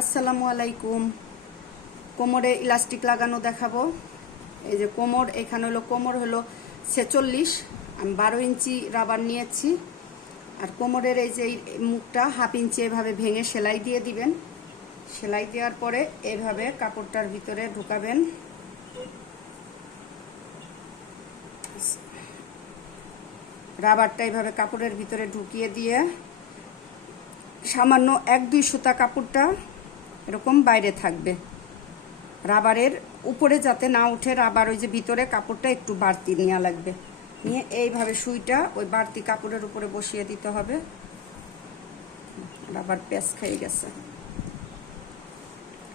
আসসালামু আলাইকুম। কোমরে ইলাস্টিক লাগানো দেখাবো। এই যে কোমর, এখানে হলো কোমর হলো 46, আমি 12 ইঞ্চি রাবার নিয়েছি। আর কোমরের এই যে মুখটা 1/2 ইঞ্চি এভাবে ভেঙে সেলাই দিয়ে দিবেন। সেলাই দেওয়ার পরে এভাবে কাপড়টার ভিতরে ঢুকাবেন। রাবারটা এইভাবে কাপড়ের ভিতরে ঢুকিয়ে দিয়ে সামান্য 1-2 সুতা কাপড়টা এরকম বাইরে থাকবে, রাবারের উপরে যাতে না উঠে। রাবার ওই যে ভিতরে কাপড়টা একটু বাড়তি নেওয়া লাগবে, নিয়ে এইভাবে সুইটা ওই বাড়তি কাপড়ের উপরে বসিয়ে দিতে হবে। রাবার প্যাঁচ খেয়ে গেছে,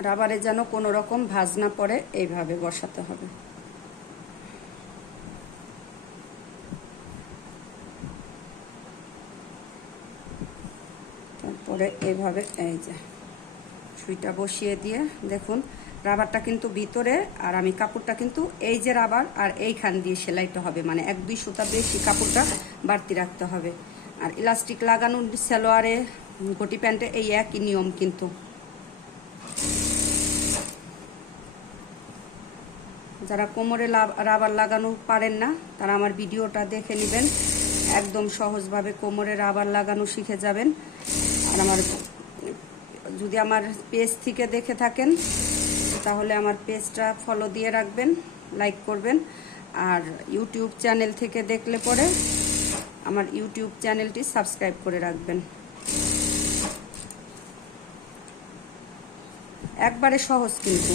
রাবারে যেন কোনো রকম ভাঁজ না পড়ে, এইভাবে বসাতে হবে। তারপরে এইভাবে এই যে সুইটা বসিয়ে দিয়ে দেখুন রাবারটা কিন্তু ভিতরে, আর আমি কাপড়টা কিন্তু এই যে রাবার আর এইখান দিয়ে সেলাইটা হবে, মানে 1-2 সুতা বেশি কাপড়টা বাড়তি রাখতে হবে। আর ইলাস্টিক লাগানো সালোয়ারে, ঘটি প্যান্টে এই একই নিয়ম। কিন্তু যারা কোমরে রাবার লাগানো পারেন না তারা আমার ভিডিওটা দেখে নেবেন, একদম সহজভাবে কোমরে রাবার লাগানো শিখে যাবেন। আর আমার যদি আমার পেজ থেকে দেখে থাকেন তাহলে আমার পেজটা ফলো দিয়ে রাখবেন, লাইক করবেন। আর ইউটিউব চ্যানেল থেকে দেখলে পরে আমার ইউটিউব চ্যানেলটি সাবস্ক্রাইব করে রাখবেন। একবারে সহজ, কিন্তু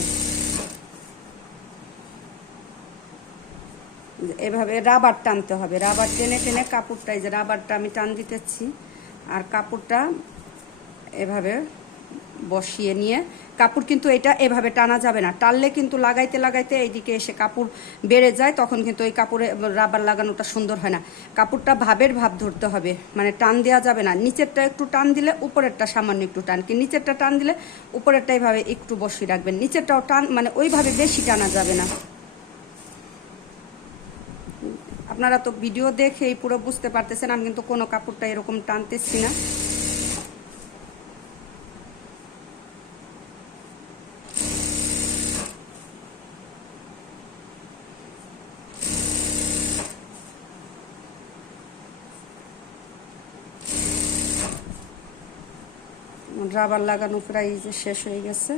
এভাবে রাবার টানতে হবে। রাবার টেনে টেনে কাপড়টা, এই যে রাবারটা আমি টান দিতেছি, আর কাপড়টা এভাবে বসিয়ে নিয়ে, কাপড় কিন্তু এটা এভাবে টানা যাবে না, টানলে কিন্তু লাগাইতে লাগাইতে এইদিকে এসে কাপড় বেড়ে যায়, তখন কিন্তু ওই কাপড়ে রাবার লাগানোটা সুন্দর হয় না। কাপড়টা ভাবের ভাব ধরতে হবে, মানে টান দেওয়া যাবে না। নিচেরটা একটু টান দিলে উপরেরটা সামান্য একটু টান, কি নিচেরটা টান দিলে উপরেরটা এইভাবে একটু বসিয়ে রাখবেন। নিচেরটাও টান, মানে ওইভাবে বেশি টানা যাবে না। আপনারা তো ভিডিও দেখেই পুরো বুঝতে পারতেছেন, আমি কিন্তু কোনো কাপড়টা এরকম টানতেছি না। রাবার লাগানো প্রায় যে শেষ হয়ে গেছে।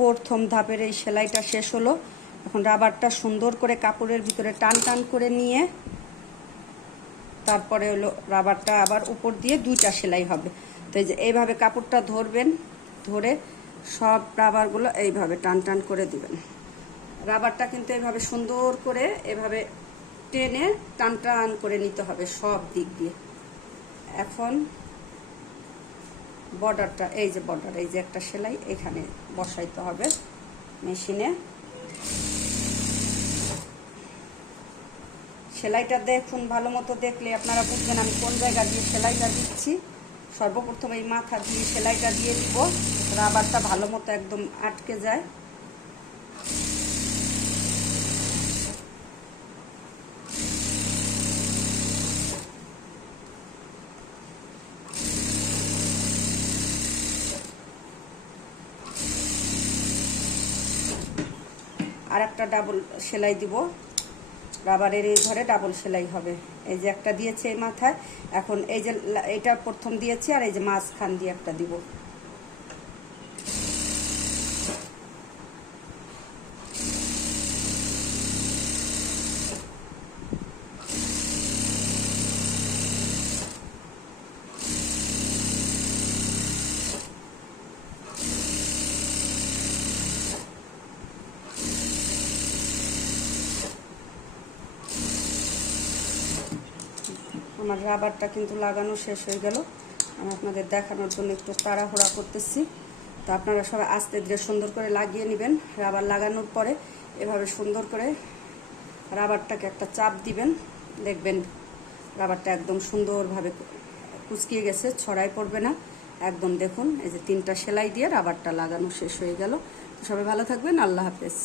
প্রথম ধাপের এই সেলাইটা শেষ হলো। এখন রাবারটা সুন্দর করে কাপড়ের ভিতরে টান টান করে নিয়ে তারপরে হলো রাবারটা আবার উপর দিয়ে 2টা সেলাই হবে। তো এই যে এইভাবে কাপড়টা ধরবেন, ধরে সব রাবারগুলো এইভাবে টান টান করে দিবেন। রাবারটা কিন্তু এইভাবে সুন্দর করে এভাবে টেনে টান টান করে নিতে হবে সব দিক দিয়ে। এখন বর্ডারটা, এই যে বর্ডার, এই যে একটা সেলাই এখানে বসাইতে হবে মেশিনে। সেলাইটা দেখুন, ভালো মতো দেখলে আপনারা বুঝবেন আমি কোন জায়গা দিয়ে সেলাইটা দিচ্ছি। সর্বপ্রথম এই মাথা দিয়ে সেলাইটা দিয়ে দিব, রাবারটা ভালো মতো একদম আটকে যায়। আর একটা ডাবল সেলাই দিব, রাবারের এই ঘরে ডাবল সেলাই হবে। এই যে একটা দিয়েছে এই মাথায়, এখন এই যে এটা প্রথম দিয়েছি, আর এই যে মাঝখান দিয়ে একটা দিব। আমার রাবারটা কিন্তু লাগানো শেষ হয়ে গেল। আমি আপনাদের দেখানোর জন্য একটু তাড়াহুড়া করতেছি। তো আপনারা সবাই আস্তে ধীরে সুন্দর করে লাগিয়ে নেবেন। রাবার লাগানোর পরে এভাবে সুন্দর করে রাবারটাকে একটা চাপ দিবেন, দেখবেন রাবারটা একদম সুন্দরভাবে কুচকিয়ে গেছে, ছড়াই পড়বে না একদম। দেখুন এই যে 3টা সেলাই দিয়ে রাবারটা লাগানো শেষ হয়ে গেল। তো সবাই ভালো থাকবেন, আল্লাহ হাফেজ।